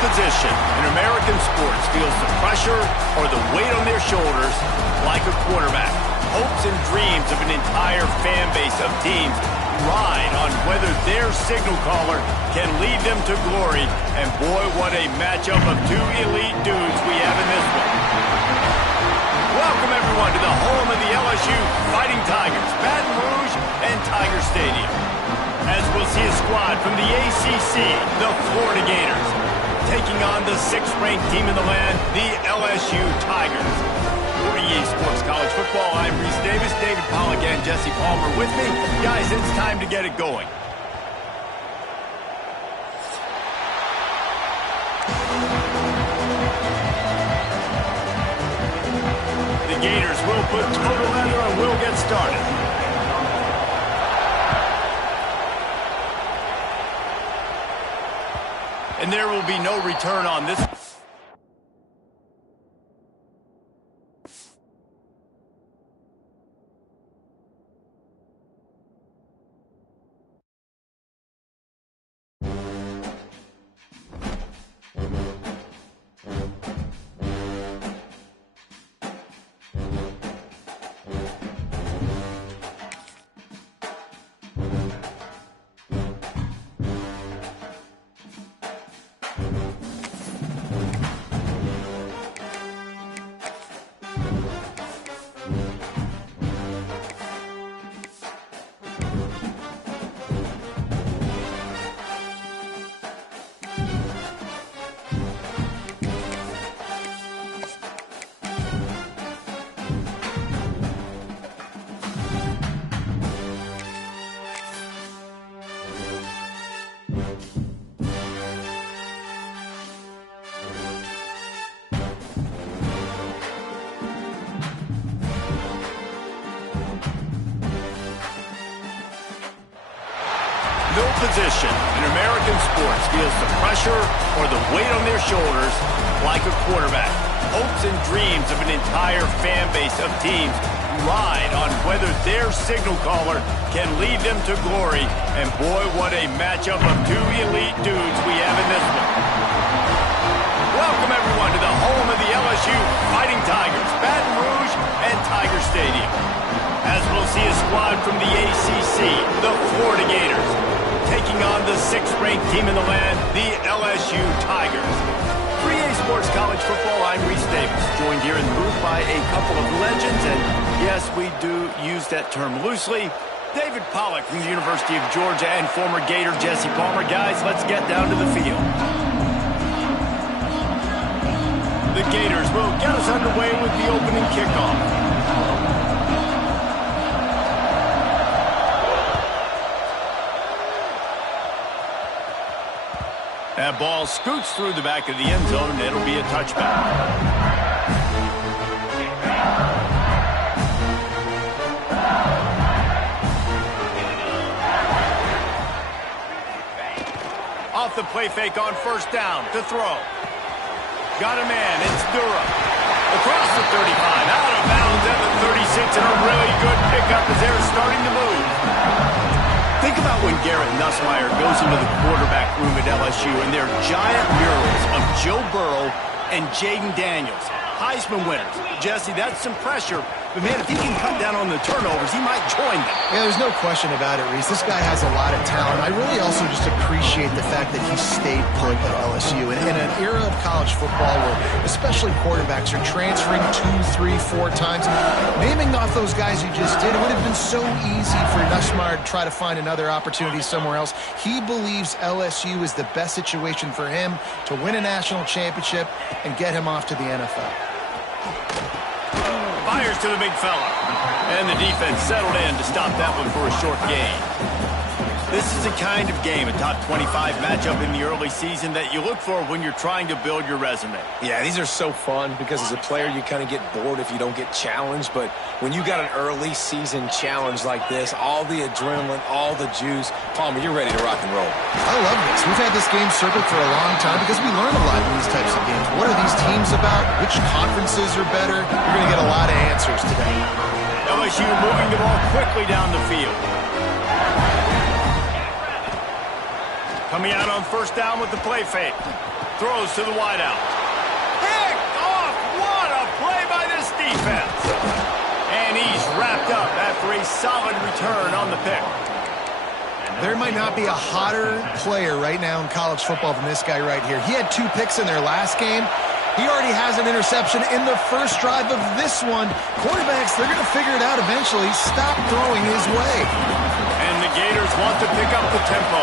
position in American sports feels the pressure or the weight on their shoulders like a quarterback. Hopes and dreams of an entire fan base of teams ride on whether their signal caller can lead them to glory. And boy, what a matchup of two elite dudes we have in this one. Welcome, everyone, to the home of the LSU Fighting Tigers, Baton Rouge and Tiger Stadium. As we'll see a squad from the ACC, the Florida Gators, taking on the 6th-ranked team in the land, the LSU Tigers. For EA Sports College Football, I'm Reese Davis, David Pollack, and Jesse Palmer with me. Guys, it's time to get it going. The Gators will put total leather and we'll get started. And there will be no return on this. No position in American sports feels the pressure or the weight on their shoulders like a quarterback. Hopes and dreams of an entire fan base of teams ride on whether their signal caller can lead them to glory. And boy, what a matchup of two elite dudes we have in this one. Welcome, everyone, to the home of the LSU Fighting Tigers, Baton Rouge and Tiger Stadium. As we'll see a squad from the ACC, the Florida Gators, taking on the 6th-ranked team in the land, the LSU Tigers. For EA Sports College Football, I'm Reese Davis, joined here in the booth by a couple of legends, and yes, we do use that term loosely. David Pollack from the University of Georgia and former Gator Jesse Palmer. Guys, let's get down to the field. The Gators will get us underway with the opening kickoff. That ball scoots through the back of the end zone, and it'll be a touchback. Off the play fake on first down to throw. Got a man, it's Durham. Across the 35, out of bounds at the 36, and a really good pickup as they're starting to move. Think about when Garrett Nussmeier goes into the quarterback room at LSU and there are giant murals of Joe Burrow and Jaden Daniels, Heisman winners. Jesse, that's some pressure. But, man, if he can cut down on the turnovers, he might join them. Yeah, there's no question about it, Reese. This guy has a lot of talent. I really also just appreciate the fact that he stayed put at LSU. And in an era of college football where especially quarterbacks are transferring 2, 3, 4 times, naming off those guys you just did, it would have been so easy for Nussmeier to try to find another opportunity somewhere else. He believes LSU is the best situation for him to win a national championship and get him off to the NFL. Fires to the big fella. And the defense settled in to stop that one for a short gain. This is the kind of game, a top 25 matchup in the early season that you look for when you're trying to build your resume. Yeah, these are so fun because as a player you kind of get bored if you don't get challenged. But when you got an early season challenge like this, all the adrenaline, all the juice, Palmer, you're ready to rock and roll. I love this. We've had this game circled for a long time because we learn a lot in these types of games. What are these teams about? Which conferences are better? You're going to get a lot of answers today. LSU moving the ball quickly down the field. Coming out on first down with the play fake. throws to the wideout. Picked off! What a play by this defense! And he's wrapped up after a solid return on the pick. There might not be a hotter player right now in college football than this guy right here. He had 2 picks in their last game. He already has an interception in the first drive of this one. Quarterbacks, they're going to figure it out eventually. Stop throwing his way. And the Gators want to pick up the tempo.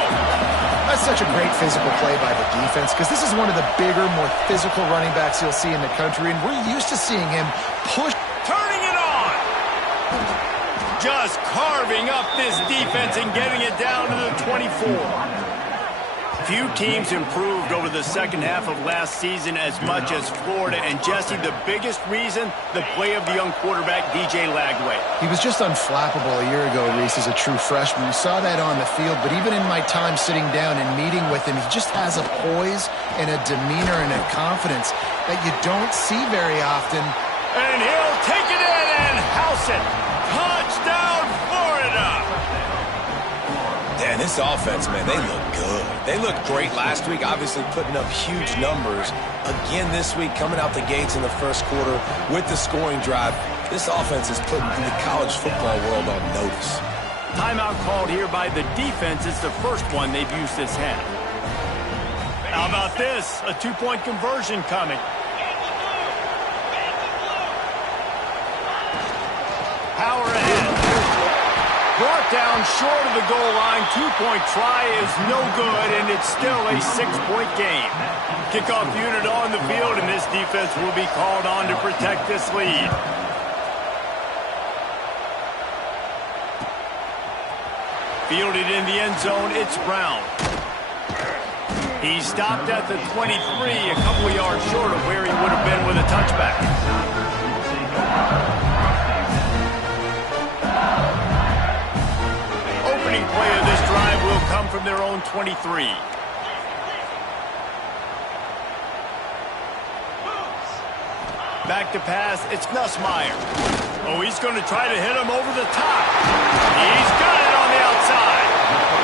That's such a great physical play by the defense because this is one of the bigger, more physical running backs you'll see in the country, and we're used to seeing him push. Turning it on! Just carving up this defense and getting it down to the 24. Few teams improved over the second half of last season as much as Florida. And, Jesse, the biggest reason, the play of the young quarterback, DJ Lagway. He was just unflappable a year ago, Reese, as a true freshman. We saw that on the field, but even in my time sitting down and meeting with him, he just has a poise and a demeanor and a confidence that you don't see very often. And he'll take it in and house it. Touchdown, Florida! And this offense, man, they look good. They looked great last week, obviously putting up huge numbers. Again this week, coming out the gates in the first quarter with the scoring drive. This offense is putting the college football world on notice. Timeout called here by the defense. It's the first one they've used this half. How about this? A 2-point conversion coming. Power ahead. Brought down short of the goal line. 2-point try is no good, and it's still a 6-point game. Kickoff unit on the field, and this defense will be called on to protect this lead. Fielded in the end zone, it's Brown. He stopped at the 23, a couple of yards short of where he would have been with a touchback. Opening play of this drive will come from their own 23. Back to pass, it's Nussmeier. Oh, he's going to try to hit him over the top. He's got it on the outside.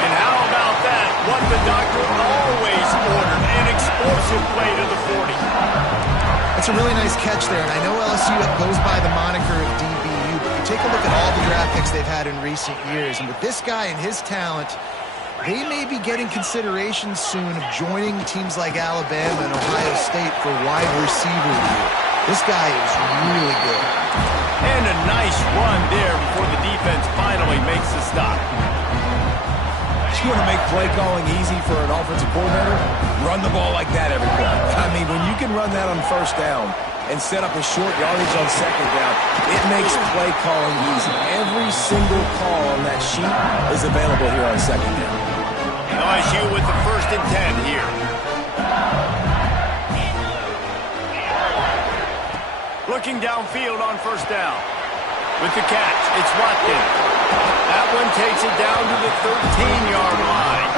And how about that? What the doctor always ordered, an explosive play to the 40. That's a really nice catch there, and I know LSU goes by the moniker of DBU, but you take a look at all the draft picks they've had in recent years, and with this guy and his talent, they may be getting consideration soon of joining teams like Alabama and Ohio State for wide receiver year. This guy is really good. And a nice run there before the defense finally makes the stop. You want to make play calling easy for an offensive coordinator? Run the ball like that every play. I mean, when you can run that on first down and set up a short yardage on second down, it makes play calling easy. Every single call on that sheet is available here on second down. LSU with the 1st and 10 here. Looking downfield on 1st down. With the catch, it's Watkins. That one takes it down to the 13-yard line.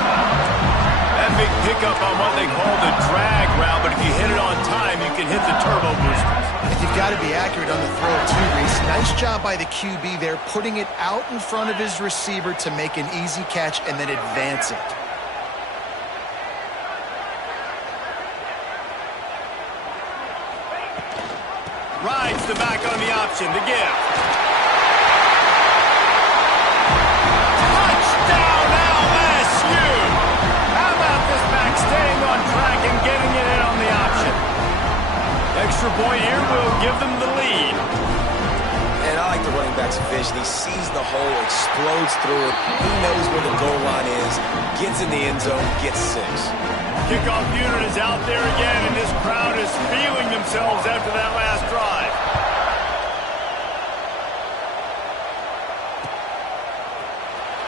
That big pickup on what they call the drag route, but if you hit it on time, you can hit the turbo boosters. And you've got to be accurate on the throw, too, Reese. Nice job by the QB there, putting it out in front of his receiver to make an easy catch and then advance it. Rides the back on the option, the give. Touchdown, LSU! How about this back staying on track and getting it in on the option? Extra point here will give them the lead. And I like the running back's vision. He sees the hole, explodes through it. He knows where the goal line is, gets in the end zone, gets 6. Kickoff unit is out there again, and this crowd is feeling themselves after that last drive.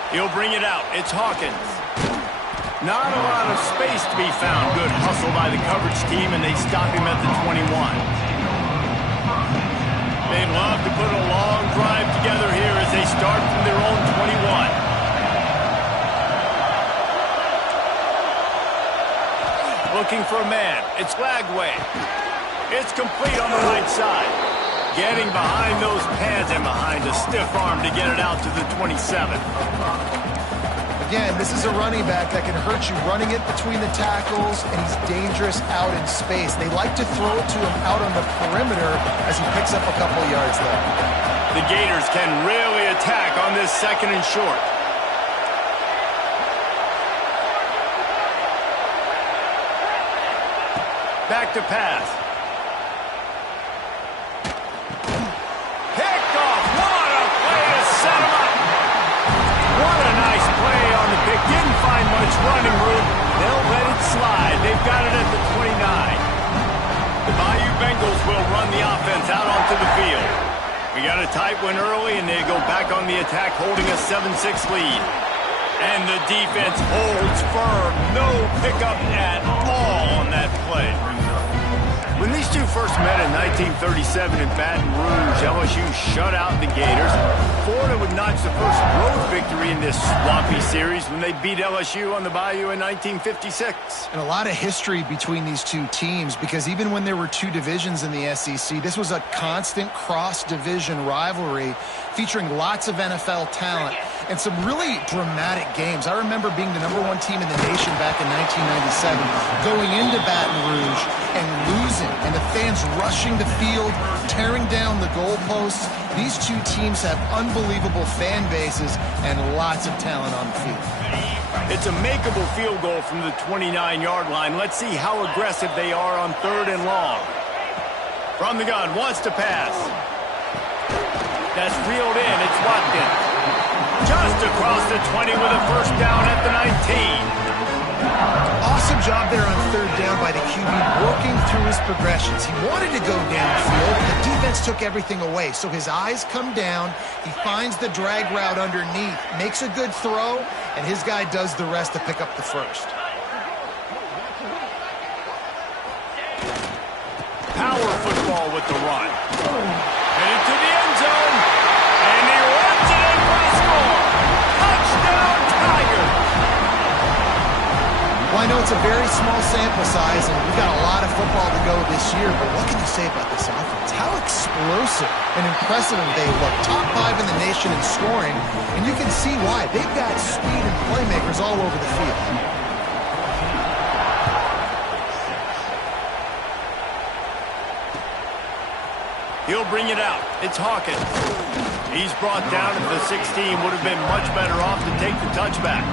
He'll bring it out. It's Hawkins. Not a lot of space to be found. Good hustle by the coverage team, and they stop him at the 21. They'd love to put a long drive together here as they start from their own 21. Looking for a man. It's Lagway. It's complete on the right side. Getting behind those pads and behind a stiff arm to get it out to the 27. Again, this is a running back that can hurt you running it between the tackles, and he's dangerous out in space. They like to throw it to him out on the perimeter as he picks up a couple of yards there. The Gators can really attack on this 2nd and short. Back to pass. Picked off. What a play to set him up. What a nice play on the pick. Didn't find much running room. They'll let it slide. They've got it at the 29. The Bayou Bengals will run the offense out onto the field. We got a tight one early, and they go back on the attack, holding a 7-6 lead. And the defense holds firm. No pickup at all on that play. When these two first met in 1937 in Baton Rouge, LSU shut out the Gators. Florida would notch the first road victory in this swampy series when they beat LSU on the Bayou in 1956. And a lot of history between these two teams, because even when there were two divisions in the SEC, this was a constant cross-division rivalry featuring lots of NFL talent and some really dramatic games. I remember being the #1 team in the nation back in 1997, going into Baton Rouge and losing, and the fans rushing the field, tearing down the goalposts. These two teams have unbelievable fan bases and lots of talent on the field. It's a makeable field goal from the 29-yard line. Let's see how aggressive they are on 3rd and long. From the gun, wants to pass. That's reeled in. It's Watkins. Just across the 20 with a first down at the 19. Awesome job there on 3rd down by the QB, working through his progressions. He wanted to go downfield, but the defense took everything away. So his eyes come down, he finds the drag route underneath, makes a good throw, and his guy does the rest to pick up the first. Power football with the run. Headed to the end zone, and he runs it in for the score. Touchdown, Tigers! Well, I know it's a very small sample size, and we've got a lot of football to go this year, but what can you say about this offense? How explosive and impressive they look. Top 5 in the nation in scoring, and you can see why. They've got speed and playmakers all over the field. He'll bring it out. It's Hawkins. He's brought down at the 16. Would have been much better off to take the touchback.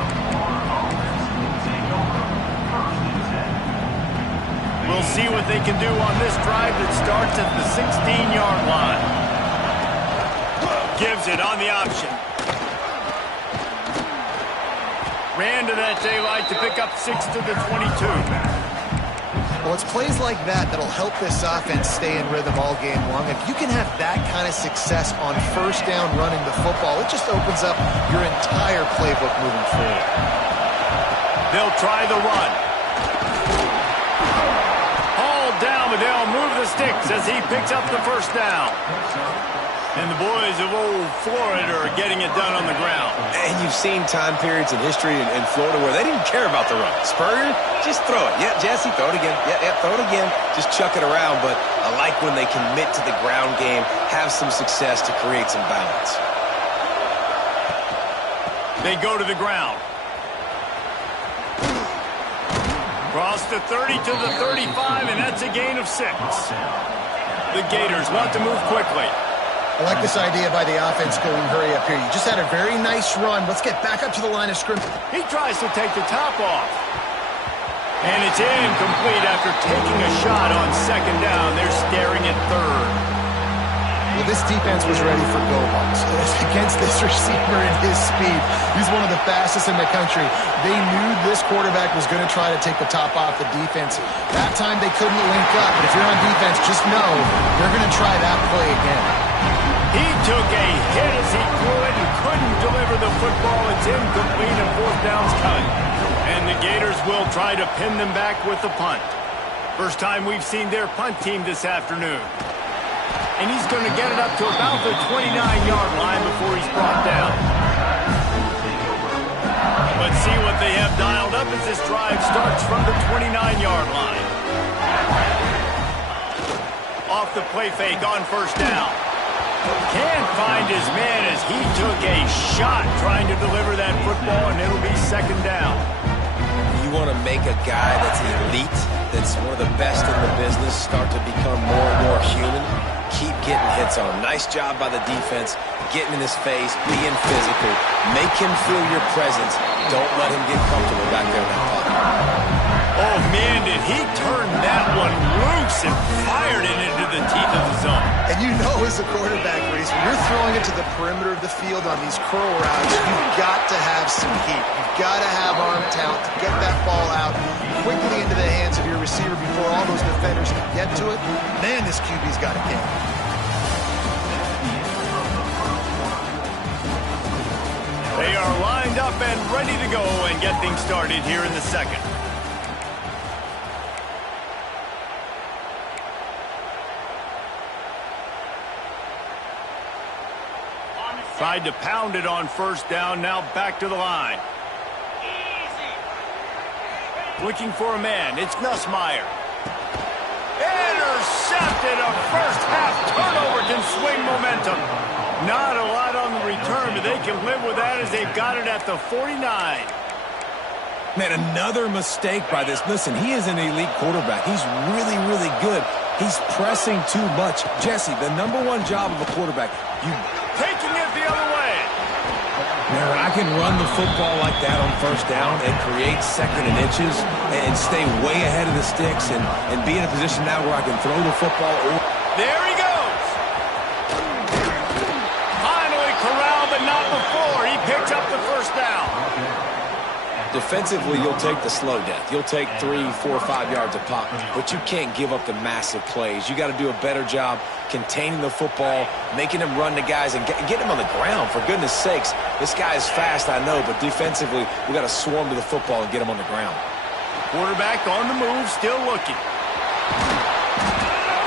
We'll see what they can do on this drive that starts at the 16-yard line. Gives it on the option. Ran to that daylight to pick up 6 to the 22. Well, it's plays like that that'll help this offense stay in rhythm all game long. If you can have that kind of success on 1st down running the football, it just opens up your entire playbook moving forward. They'll try the run. Hauled down, but they'll move the sticks as he picks up the first down. And the boys of old Florida are getting it done on the ground. And you've seen time periods in history in Florida where they didn't care about the run. Spurrier, just throw it. Yeah, Jesse, throw it again. Yeah, throw it again. Just chuck it around. But I like when they commit to the ground game, have some success to create some balance. They go to the ground. Cross the 30 to the 35, and that's a gain of 6. The Gators want to move quickly. I like this idea by the offense going hurry up here. You just had a very nice run. Let's get back up to the line of scrimmage. He tries to take the top off. And it's incomplete after taking a shot on 2nd down. They're staring at 3rd. Well, this defense was ready for go balls. Against this receiver and his speed. He's one of the fastest in the country. They knew this quarterback was going to try to take the top off the defense. That time they couldn't link up. But if you're on defense, just know they're going to try that play again. He took a hit as he threw it and couldn't deliver the football. It's incomplete and 4th down's coming. And the Gators will try to pin them back with the punt. First time we've seen their punt team this afternoon. And he's going to get it up to about the 29-yard line before he's brought down. But see what they have dialed up as this drive starts from the 29-yard line. Off the play fake on 1st down. Can't find his man as he took a shot trying to deliver that football, and it'll be second down. You want to make a guy that's elite, that's one of the best in the business, start to become more and more human. Keep getting hits on him. Nice job by the defense, getting in his face, being physical. Make him feel your presence. Don't let him get comfortable back there in that pocket. Oh, man, did he turn that one loose and fired it into the teeth of the zone. And you know as a quarterback, Reese, when you're throwing it to the perimeter of the field on these curl routes, you've got to have some heat. You've got to have arm talent to get that ball out quickly into the hands of your receiver before all those defenders can get to it. Man, this QB's got a game. They are lined up and ready to go and get things started here in the second. Tried to pound it on first down, now back to the line. Looking for a man, it's Nussmeier. Intercepted, a first half turnover can swing momentum. Not a lot on the return, but they can live with that as they've got it at the 49. Man, another mistake by this. Listen, he is an elite quarterback. He's really, really good. He's pressing too much. Jesse, the #1 job of a quarterback, Taking it the other way. man, when I can run the football like that on first down and create second and inches and stay way ahead of the sticks and be in a position now where I can throw the football. There he goes. Finally corralled, but not before. He picks up the first down. Defensively, you'll take the slow death. You'll take 3, 4, 5 yards a pop, but you can't give up the massive plays. You got to do a better job containing the football, making him run the guys, and get him on the ground, for goodness sakes. This guy is fast, I know, but defensively, we got to swarm to the football and get him on the ground. Quarterback on the move, still looking.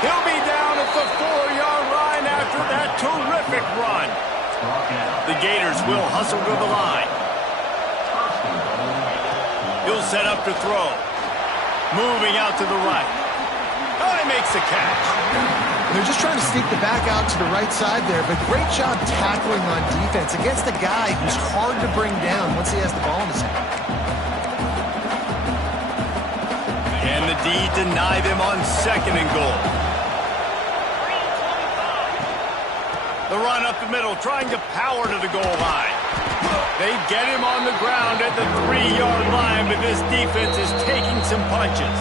He'll be down at the 4-yard line after that terrific run. The Gators will hustle to the line. He'll set up to throw. Moving out to the right. Oh, he makes the catch. They're just trying to sneak the back out to the right side there, but great job tackling on defense against a guy who's hard to bring down once he has the ball in his hand. And the D deny them on second and goal. The run up the middle, trying to power to the goal line. They get him on the ground at the 3-yard line, but this defense is taking some punches.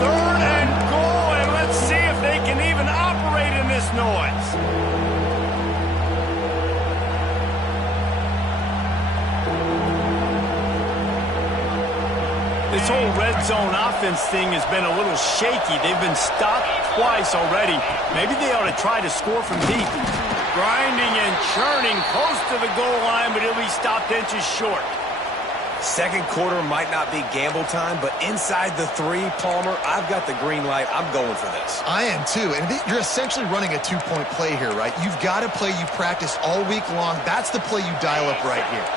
Third and goal, and let's see if they can even operate in this noise. This whole red zone offense thing has been a little shaky. They've been stopped twice already. Maybe they ought to try to score from deep. Grinding and churning close to the goal line, but he'll be stopped inches short. Second quarter might not be gamble time, but inside the 3, Palmer, I've got the green light. I'm going for this. I am too, and you're essentially running a 2-point play here, right? You've got a play you practice all week long. That's the play you dial up right here.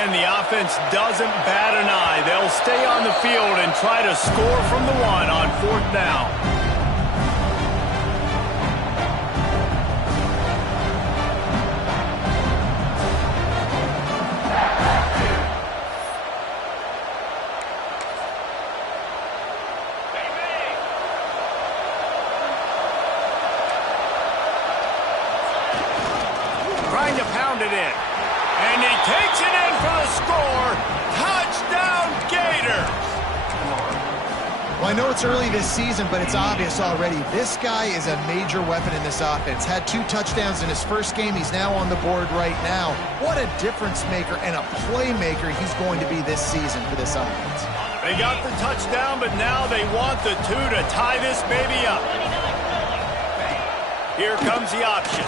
And the offense doesn't bat an eye. They'll stay on the field and try to score from the 1 on 4th down. Trying to pound it in. And he takes it in for the score. Touchdown, Gators! Well, I know it's early this season, but it's obvious already. This guy is a major weapon in this offense. Had 2 touchdowns in his first game. He's now on the board right now. What a difference maker and a playmaker he's going to be this season for this offense. They got the touchdown, but now they want the 2 to tie this baby up. Here comes the option.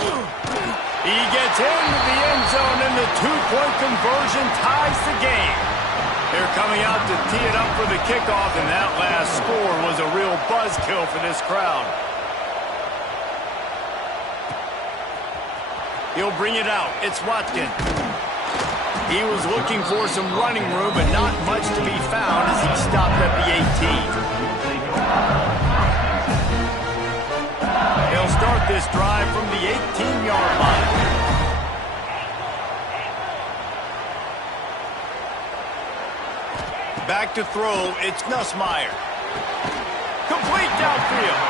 He gets into the end zone, and the 2-point conversion ties the game. They're coming out to tee it up for the kickoff, and that last score was a real buzzkill for this crowd. He'll bring it out. It's Watkins. He was looking for some running room, but not much to be found as he stopped at the 18. They'll start this drive from the 18-yard line. Back to throw, it's Nussmeier. Complete downfield.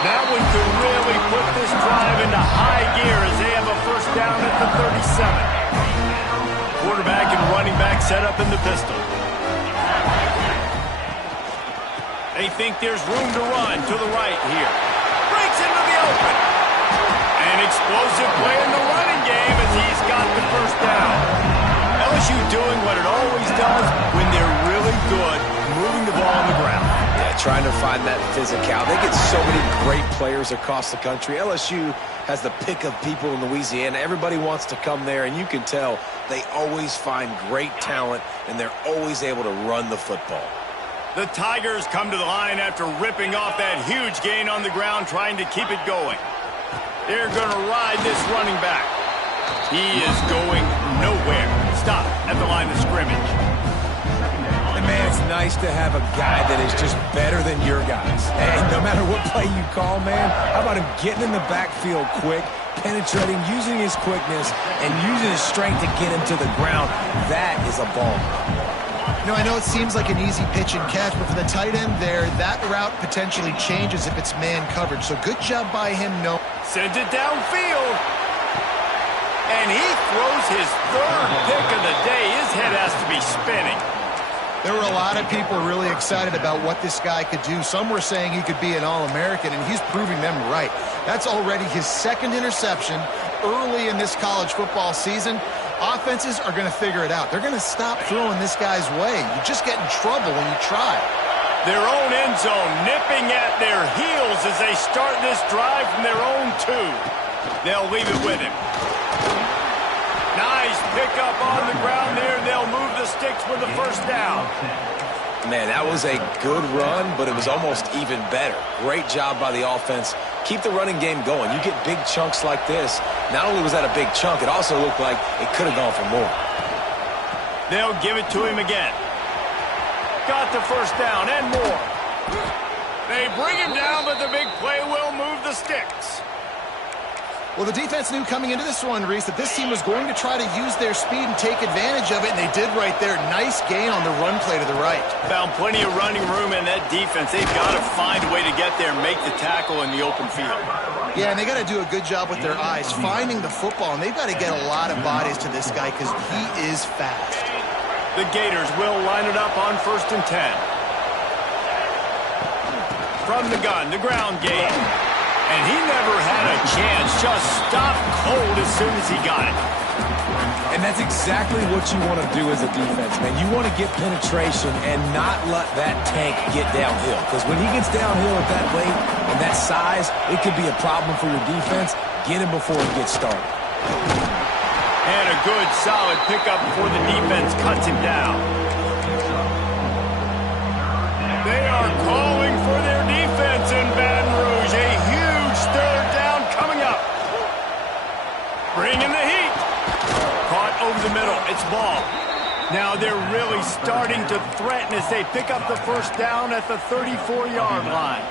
That one could really put this drive into high gear as they have a first down at the 37. Quarterback and running back set up in the pistol. They think there's room to run to the right here. Breaks into the open. An explosive play in the running game as he's got the first down. LSU doing what it always does when they're really good, moving the ball on the ground. Yeah, trying to find that physical. They get so many great players across the country. LSU has the pick of people in Louisiana. Everybody wants to come there, and you can tell they always find great talent, and they're always able to run the football. The Tigers come to the line after ripping off that huge gain on the ground, trying to keep it going. They're going to ride this running back. He is going nowhere. Stop at the line of scrimmage. And man, it's nice to have a guy that is just better than your guys. And no matter what play you call, man, how about him getting in the backfield quick, penetrating, using his quickness, and using his strength to get him to the ground? That is a ball. You know, I know it seems like an easy pitch and catch, but for the tight end there, that route potentially changes if it's man coverage. So good job by him. No. Sends it downfield. And he throws his third pick of the day. His head has to be spinning. There were a lot of people really excited about what this guy could do. Some were saying he could be an All-American, and he's proving them right. That's already his second interception early in this college football season. Offenses are going to figure it out. They're going to stop throwing this guy's way. You just get in trouble when you try. Their own end zone nipping at their heels as they start this drive from their own 2. They'll leave it with him. Nice pickup on the ground there. They'll move the sticks with the first down. Man, that was a good run, but it was almost even better. Great job by the offense. Keep the running game going. You get big chunks like this. Not only was that a big chunk, it also looked like it could have gone for more. They'll give it to him again. Got the first down and more. They bring him down, but the big play will move the sticks. Well, the defense knew coming into this one, Reese, that this team was going to try to use their speed and take advantage of it, and they did right there. Nice gain on the run play to the right. Found plenty of running room in that defense. They've got to find a way to get there and make the tackle in the open field. Yeah, and they got to do a good job with their eyes, finding the football, and they've got to get a lot of bodies to this guy because he is fast. The Gators will line it up on 1st and 10. From the gun, the ground game. And he never had a chance, just stopped cold as soon as he got it. And that's exactly what you want to do as a defense, man. You want to get penetration and not let that tank get downhill. Because when he gets downhill at that weight and that size, it could be a problem for your defense. Get him before he gets started. And a good, solid pickup before the defense cuts him down. They are calling for their defense in Baton Rouge. A huge third down coming up. Bringing the heat. Caught over the middle. It's ball. Now they're really starting to threaten as they pick up the first down at the 34-yard line.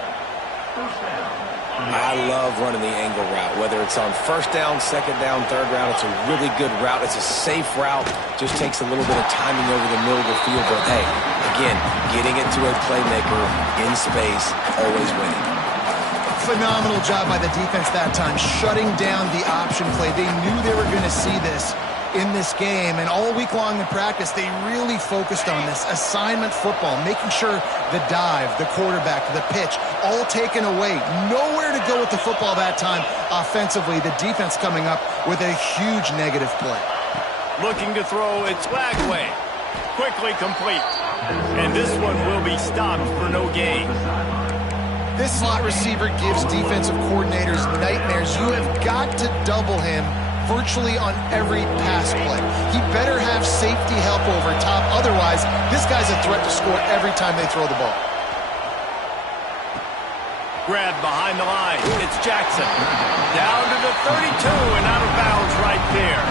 I love running the angle route, whether it's on 1st down, 2nd down, 3rd round. It's a really good route. It's a safe route. Just takes a little bit of timing over the middle of the field. But, hey, again, getting it to a playmaker in space, always winning. Phenomenal job by the defense that time, shutting down the option play. They knew they were going to see this in this game, and all week long in practice, they really focused on this assignment football, making sure the dive, the quarterback, the pitch, all taken away. Nowhere to go with the football that time offensively. The defense coming up with a huge negative play. Looking to throw, it's Lagway. Quickly complete. And this one will be stopped for no gain. This slot receiver gives defensive coordinators nightmares. You have got to double him virtually on every pass play. He better have safety help over top. Otherwise, this guy's a threat to score every time they throw the ball. Grab behind the line. It's Jackson. Down to the 32 and out of bounds right there.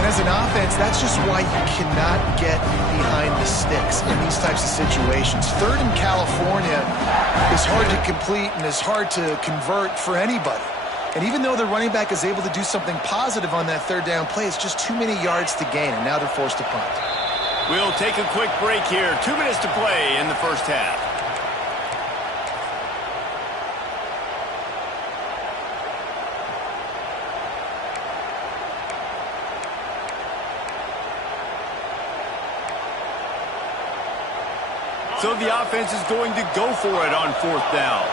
And as an offense, that's just why you cannot get behind the sticks in these types of situations. 3rd in California is hard to complete and is hard to convert for anybody. And even though the running back is able to do something positive on that 3rd down play, it's just too many yards to gain, and now they're forced to punt. We'll take a quick break here. 2 minutes to play in the first half. So the offense is going to go for it on fourth down.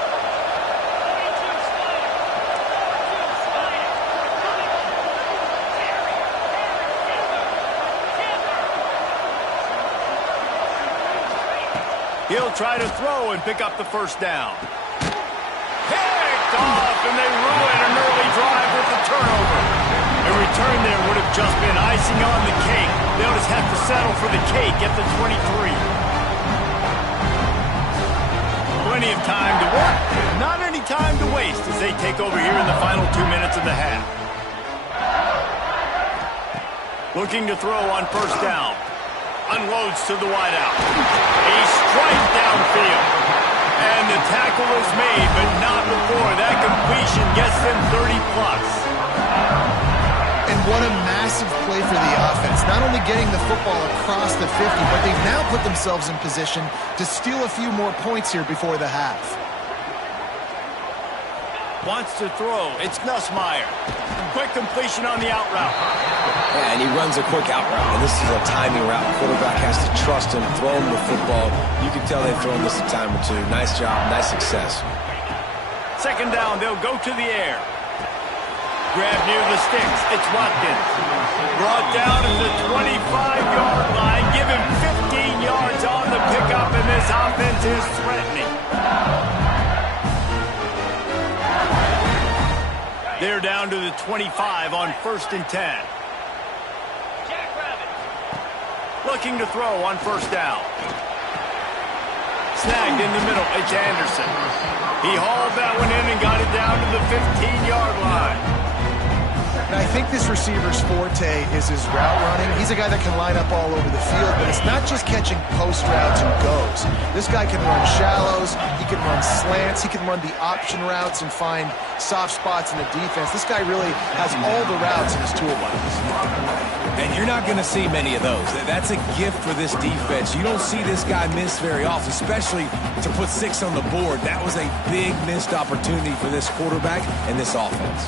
He'll try to throw and pick up the first down. Picked off, and they ruin an early drive with the turnover. A return there would have just been icing on the cake. They'll just have to settle for the cake at the 23. Plenty of time to work, not any time to waste as they take over here in the final 2 minutes of the half. Looking to throw on first down. Unloads to the wideout. A strike downfield. And the tackle is made, but not before that completion gets them 30-plus. And what a massive play for the offense. Not only getting the football across the 50, but they've now put themselves in position to steal a few more points here before the half. Wants to throw. It's Nussmeier. Quick completion on the out route. Yeah, and he runs a quick out route, and this is a timing route. Quarterback has to trust him, throw him the football. You can tell they've thrown this a time or two. Nice job, nice success. Second down, they'll go to the air. Grab near the sticks. It's Watkins. Brought down at the 25-yard line. Give him 15 yards on the pickup, and this offense is threatening. They're down to the 25 on 1st and 10. Looking to throw on first down. Snagged in the middle. It's Anderson. He hauled that one in and got it down to the 15-yard line. Now, I think this receiver's forte is his route running. He's a guy that can line up all over the field, but it's not just catching post routes and goes. This guy can run shallows, he can run slants, he can run the option routes and find soft spots in the defense. This guy really has all the routes in his toolbox. And you're not going to see many of those. That's a gift for this defense. You don't see this guy miss very often, especially to put 6 on the board. That was a big missed opportunity for this quarterback and this offense.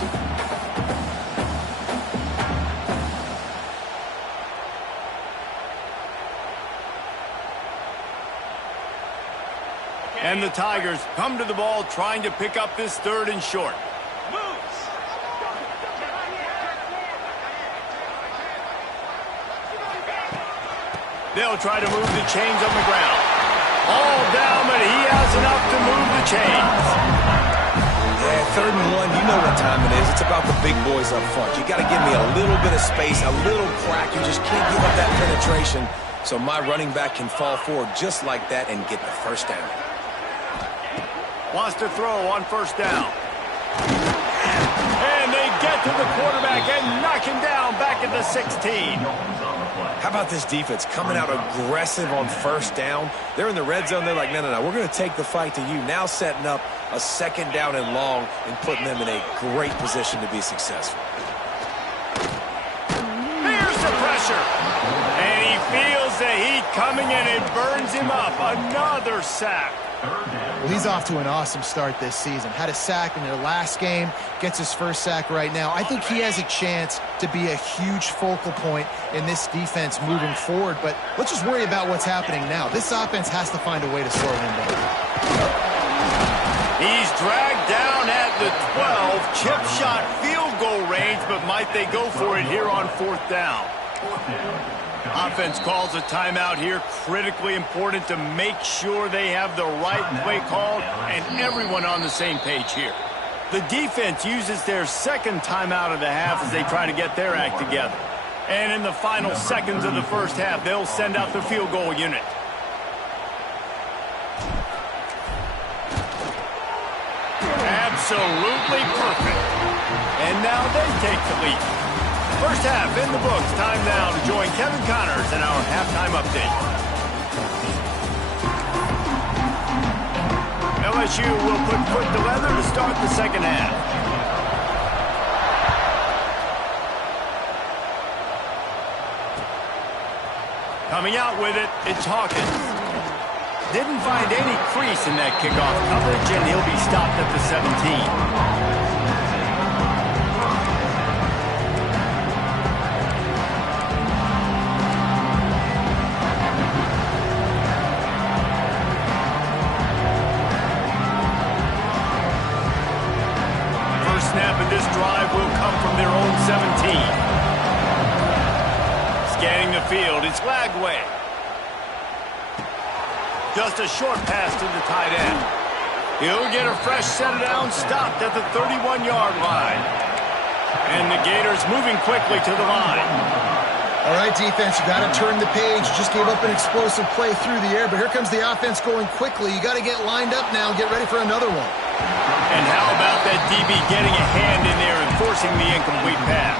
And the Tigers come to the ball trying to pick up this 3rd and short. They'll try to move the chains on the ground. All down, but he has enough to move the chains. Yeah, 3rd and 1, you know what time it is. It's about the big boys up front. You got to give me a little bit of space, a little crack. You just can't give up that penetration. So my running back can fall forward just like that and get the first down. Wants to throw on first down. And they get to the quarterback and knock him down back at the 16. How about this defense coming out aggressive on first down? They're in the red zone. They're like, no, we're going to take the fight to you. Now setting up a 2nd down and long and putting them in a great position to be successful. Here's the pressure. And he feels the heat coming and it burns him up. Another sack. Well, he's off to an awesome start this season. Had a sack in their last game, gets his first sack right now. I think he has a chance to be a huge focal point in this defense moving forward, but let's just worry about what's happening now. This offense has to find a way to slow him down. He's dragged down at the 12, chip shot field goal range, but might they go for it here on 4th down? Offense calls a timeout here. Critically important to make sure they have the right play called and everyone on the same page here. The defense uses their 2nd timeout of the half as they try to get their act together. And in the final seconds of the first half, they'll send out the field goal unit. Absolutely perfect. And now they take the lead. First half in the books. Time now to join Kevin Connors in our halftime update. LSU will put foot to leather to start the second half. Coming out with it, it's Hawkins. Didn't find any crease in that kickoff coverage, and he'll be stopped at the 17. Snap of this drive will come from their own 17. Scanning the field, it's Lagway. Just a short pass to the tight end. He'll get a fresh set down, stopped at the 31-yard line. And the Gators moving quickly to the line. All right, defense, you got to turn the page. You just gave up an explosive play through the air, but here comes the offense going quickly. You got to get lined up now and get ready for another one. And how about that DB getting a hand in there and forcing the incomplete pass?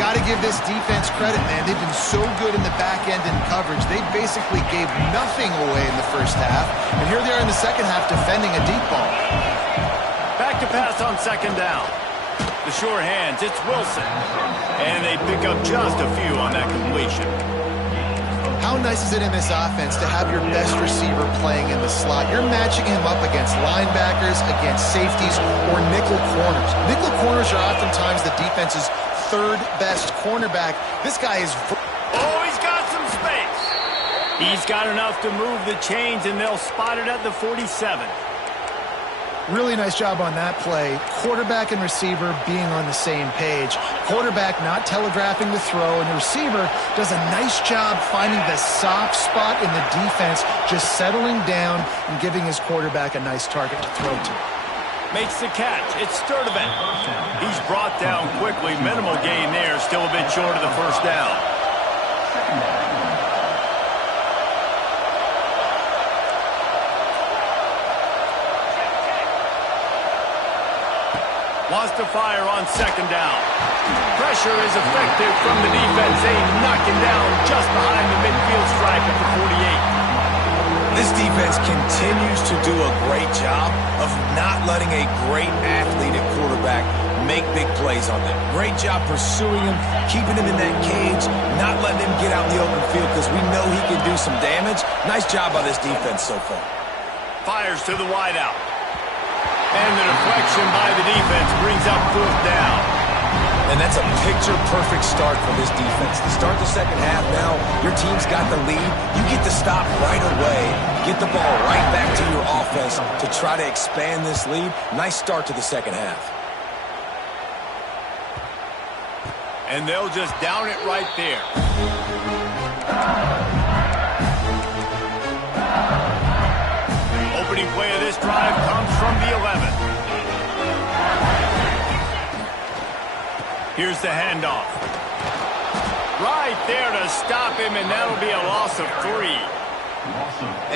Got to give this defense credit, man. They've been so good in the back end in coverage. They basically gave nothing away in the first half, and here they are in the second half defending a deep ball. Back to pass on second down. The sure hands, it's Wilson. And they pick up just a few on that completion. How nice is it in this offense to have your best receiver playing in the slot? You're matching him up against linebackers, against safeties, or nickel corners. Nickel corners are oftentimes the defense's third best cornerback. This guy is... Oh, he's got some space. He's got enough to move the chains, and they'll spot it at the 47. Really nice job on that play. Quarterback and receiver being on the same page. Quarterback not telegraphing the throw, and the receiver does a nice job finding the soft spot in the defense, just settling down and giving his quarterback a nice target to throw to. Makes the catch. It's Sturdivant. He's brought down quickly. Minimal gain there. Still a bit short of the first down. Wants to fire on second down. Pressure is effective from the defense. They knock him down just behind the midfield stripe at the 48. This defense continues to do a great job of not letting a great athlete at quarterback make big plays on them. Great job pursuing him, keeping him in that cage, not letting him get out in the open field because we know he can do some damage. Nice job by this defense so far. Fires to the wideout. And the deflection by the defense brings up fourth down. And that's a picture-perfect start for this defense. To start the second half now, your team's got the lead. You get to stop right away, get the ball right back to your offense to try to expand this lead. Nice start to the second half. And they'll just down it right there. Opening play of this drive comes from the 11. Here's the handoff. Right there to stop him, and that'll be a loss of 3.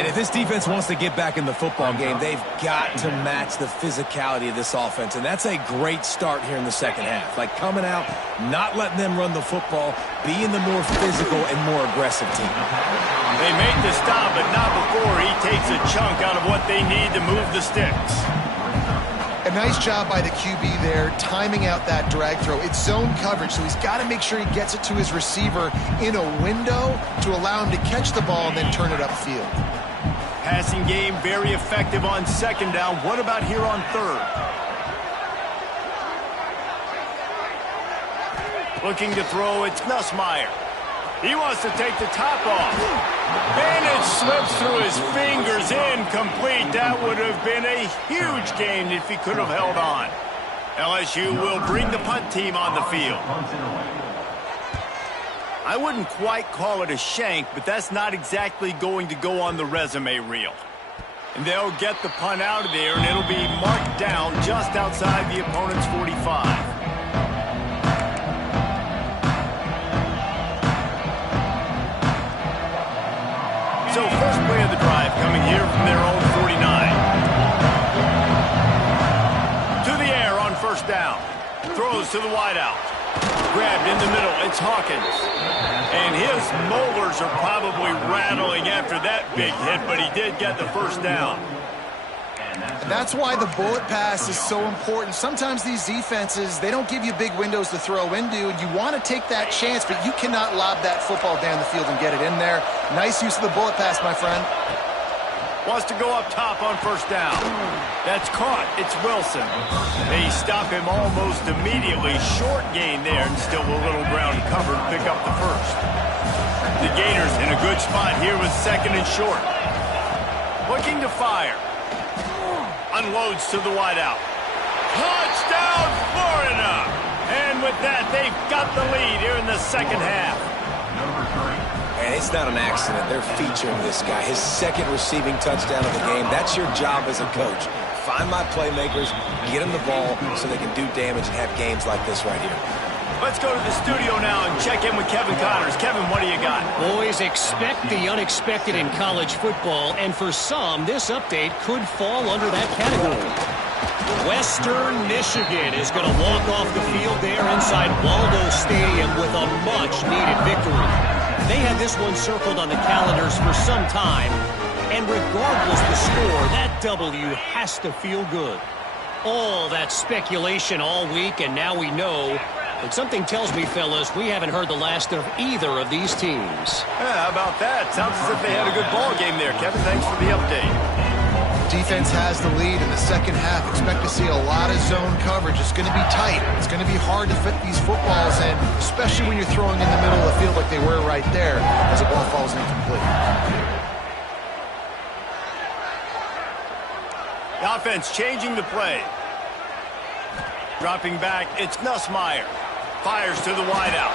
And if this defense wants to get back in the football game, they've got to match the physicality of this offense. And that's a great start here in the second half. Like coming out, not letting them run the football, being the more physical and more aggressive team. They made the stop, but not before he takes a chunk out of what they need to move the sticks. A nice job by the QB there, timing out that drag throw. It's zone coverage, so he's got to make sure he gets it to his receiver in a window to allow him to catch the ball and then turn it upfield. Passing game very effective on second down. What about here on third? Looking to throw, it's Nussmeier. He wants to take the top off. And it slips through his fingers, incomplete. That would have been a huge gain if he could have held on. LSU will bring the punt team on the field. I wouldn't quite call it a shank, but that's not exactly going to go on the resume reel. And they'll get the punt out of there, and it'll be marked down just outside the opponent's 45. So first play of the drive coming here from their own 49. To the air on first down. Throws to the wideout. Grabbed in the middle. It's Hawkins. And his molars are probably rattling after that big hit, but he did get the first down. That's why the bullet pass is so important. Sometimes these defenses, they don't give you big windows to throw into, and you want to take that chance, but you cannot lob that football down the field and get it in there. Nice use of the bullet pass, my friend. Wants to go up top on first down. That's caught. It's Wilson. They stop him almost immediately. Short gain there, and still a little ground covered. Pick up the first. The Gators in a good spot here with second and short. Looking to fire. Unloads to the wideout. Touchdown, Florida! And with that, they've got the lead here in the second half. And it's not an accident. They're featuring this guy. His second receiving touchdown of the game. That's your job as a coach. Find my playmakers, get them the ball so they can do damage and have games like this right here. Let's go to the studio now and check in with Kevin Connors. Kevin, what do you got? Boys, expect the unexpected in college football, and for some, this update could fall under that category. Western Michigan is going to walk off the field there inside Waldo Stadium with a much-needed victory. They had this one circled on the calendars for some time, and regardless the score, that W has to feel good. All that speculation all week, and now we know. But something tells me, fellas, we haven't heard the last of either of these teams. Yeah, how about that? Sounds as if they had a good ball game there. Kevin, thanks for the update. Defense has the lead in the second half. Expect to see a lot of zone coverage. It's going to be tight. It's going to be hard to fit these footballs in, especially when you're throwing in the middle of the field like they were right there as the ball falls incomplete. The offense changing the play. Dropping back, it's Nussmeier. Fires to the wideout.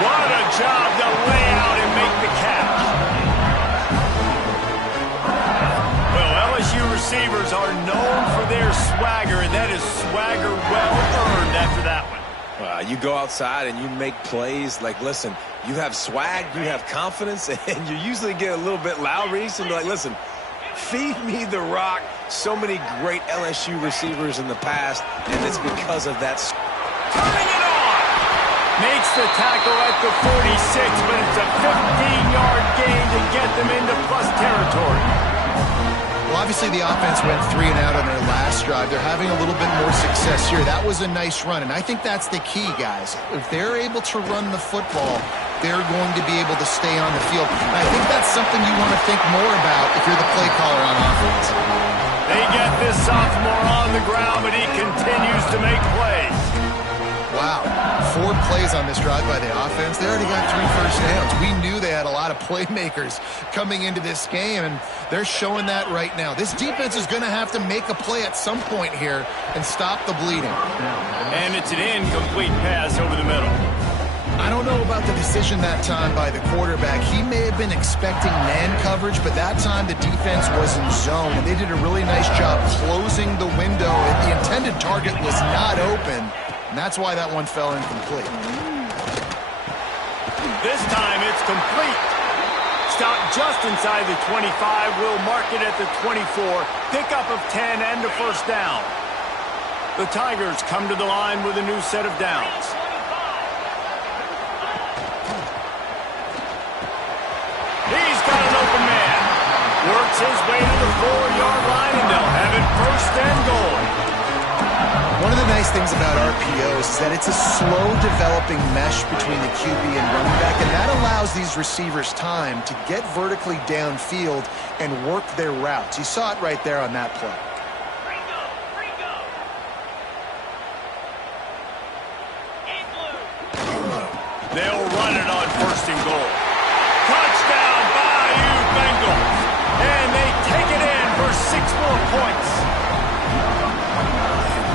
What a job to lay out and make the catch. Well, LSU receivers are known for their swagger, and that is swagger well earned after that one. You go outside and you make plays. Like, listen, you have swag, you have confidence, and you usually get a little bit loud, Reese, and be like, listen, feed me the rock. So many great LSU receivers in the past, and it's because of that. Turning it on! Makes the tackle at the 46, but it's a 15-yard gain to get them into plus territory. Well, obviously the offense went 3 and out on their last drive. They're having a little bit more success here. That was a nice run, and I think that's the key, guys. If they're able to run the football, they're going to be able to stay on the field. And I think that's something you want to think more about if you're the play caller on offense. They get this sophomore on the ground, but he continues to make plays. Wow, 4 plays on this drive by the offense. They already got 3 first downs. We knew they had a lot of playmakers coming into this game, and they're showing that right now. This defense is going to have to make a play at some point here and stop the bleeding. And it's an incomplete pass over the middle. I don't know about the decision that time by the quarterback. He may have been expecting man coverage, but that time the defense was in zone, and they did a really nice job closing the window. The intended target was not open, and that's why that one fell incomplete. This time it's complete. Stopped just inside the 25. Will mark it at the 24. Pickup of 10 and a first down. The Tigers come to the line with a new set of downs. He's got an open man. Works his way to the 4-yard line, and they'll have it first and goal. One of the nice things about RPOs is that it's a slow-developing mesh between the QB and running back, and that allows these receivers time to get vertically downfield and work their routes. You saw it right there on that play. They'll run it on first and goal. Touchdown, Bayou Bengals. And they take it in for 6 more points.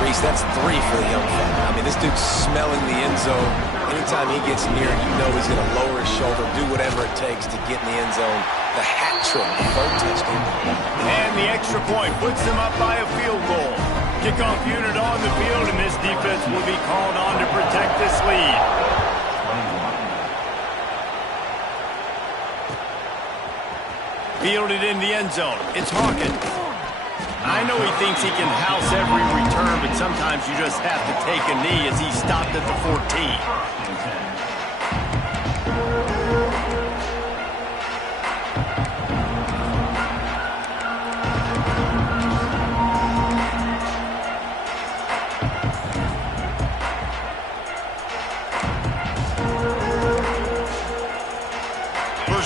Reese, that's 3 for the young fella. I mean, this dude's smelling the end zone. Anytime he gets near, you know he's going to lower his shoulder, do whatever it takes to get in the end zone. The hat trick, the 3rd touchdown. And the extra point puts them up by a field goal. Kickoff unit on the field, and this defense will be called on to protect this lead. Fielded in the end zone. It's Hawkins. I know he thinks he can house every return, but sometimes you just have to take a knee as he stopped at the 14.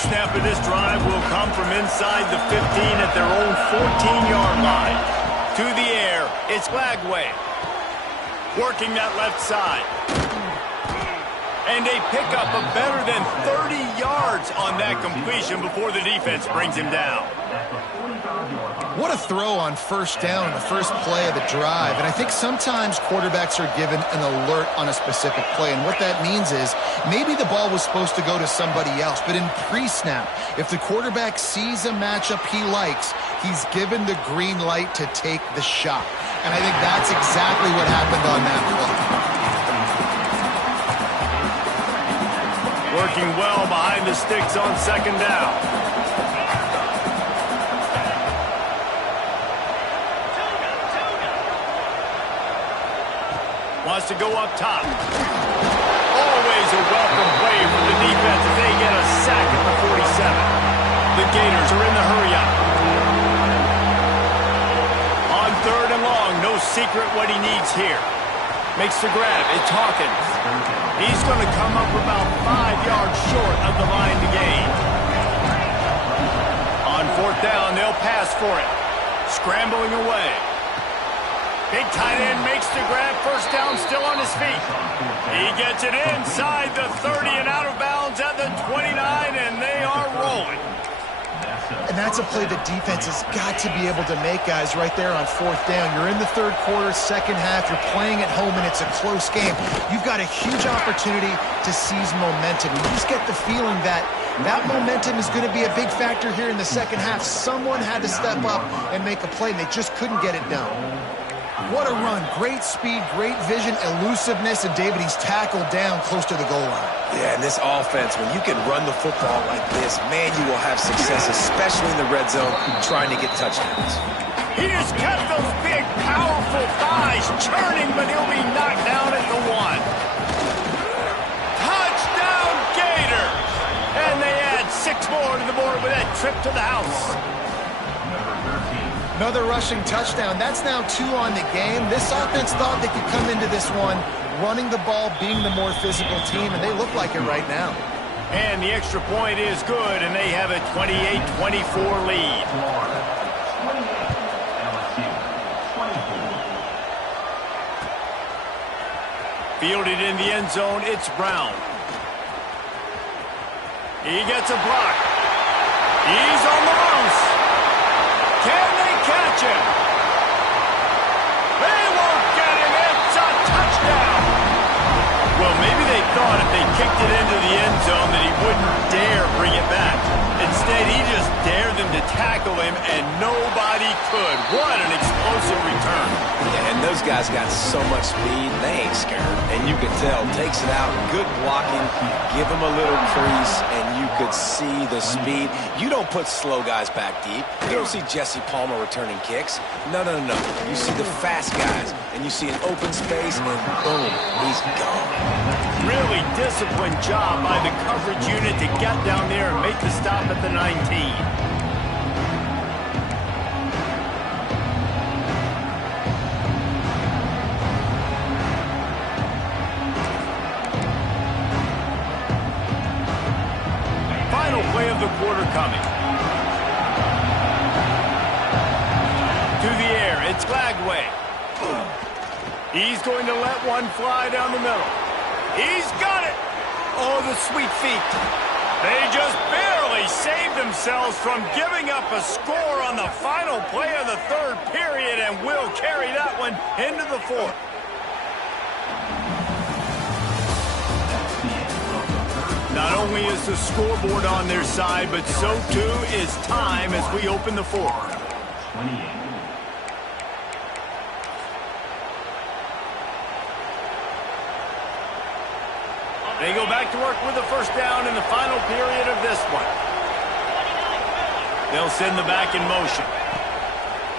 snap of this drive will come from inside the 15 at their own 14-yard line. To the air, it's Glagway. Working that left side. And they pick up a better than 30 yards on that completion before the defense brings him down. What a throw on first down in the first play of the drive. And I think sometimes quarterbacks are given an alert on a specific play. And what that means is maybe the ball was supposed to go to somebody else. But in pre-snap, if the quarterback sees a matchup he likes, he's given the green light to take the shot. And I think that's exactly what happened on that play. Working well behind the sticks on second down. Wants to go up top. Always a welcome play from the defense as they get a sack at the 47. The Gators are in the hurry-up. On third and long, no secret what he needs here. Makes the grab. It's Hawkins. He's going to come up about 5 yards short of the line to gain. On fourth down, they'll pass for it. Scrambling away. Big tight end makes the grab. First down, still on his feet. He gets it inside the 30 and out of bounds at the 29, and they are rolling. And that's a play the defense has got to be able to make, guys, right there on fourth down. You're in the third quarter, second half. You're playing at home, and it's a close game. You've got a huge opportunity to seize momentum. You just get the feeling that that momentum is going to be a big factor here in the second half. Someone had to step up and make a play, and they just couldn't get it done. What a run. Great speed, great vision, elusiveness, and David, he's tackled down close to the goal line. Yeah, and this offense, when you can run the football like this, man, you will have success, especially in the red zone, trying to get touchdowns. He just kept those big, powerful thighs churning, but he'll be knocked down at the 1. Touchdown, Gator! And they add 6 more to the board with that trip to the house. Another rushing touchdown. That's now 2 on the game. This offense thought they could come into this one running the ball, being the more physical team, and they look like it right now. And the extra point is good, and they have a 28-24 lead. Fielded in the end zone, it's Brown. He gets a block. He's on the loose. Can they catch him? They won't get him. It's a touchdown. Well, maybe they thought if they kicked it into the end zone that he wouldn't dare bring it back. Instead, he just dared them to tackle him, and nobody could. What an explosive return. Yeah, and those guys got so much speed, they ain't scared. And you could tell, takes it out, good blocking, give him a little crease, and you could see the speed. You don't put slow guys back deep. You don't see Jesse Palmer returning kicks. No. You see the fast guys, and you see an open space, and boom, he's gone. Really disciplined job by the coverage unit to get down there and make the stop at the 19. Final play of the quarter coming. To the air, it's Glagway. He's going to let one fly down the middle. He's got it! Oh, the sweet feet. They just barely saved themselves from giving up a score on the final play of the third period, and will carry that one into the fourth. Not only is the scoreboard on their side, but so too is time as we open the fourth. 28. They go back to work with the first down in the final period of this one. They'll send the back in motion.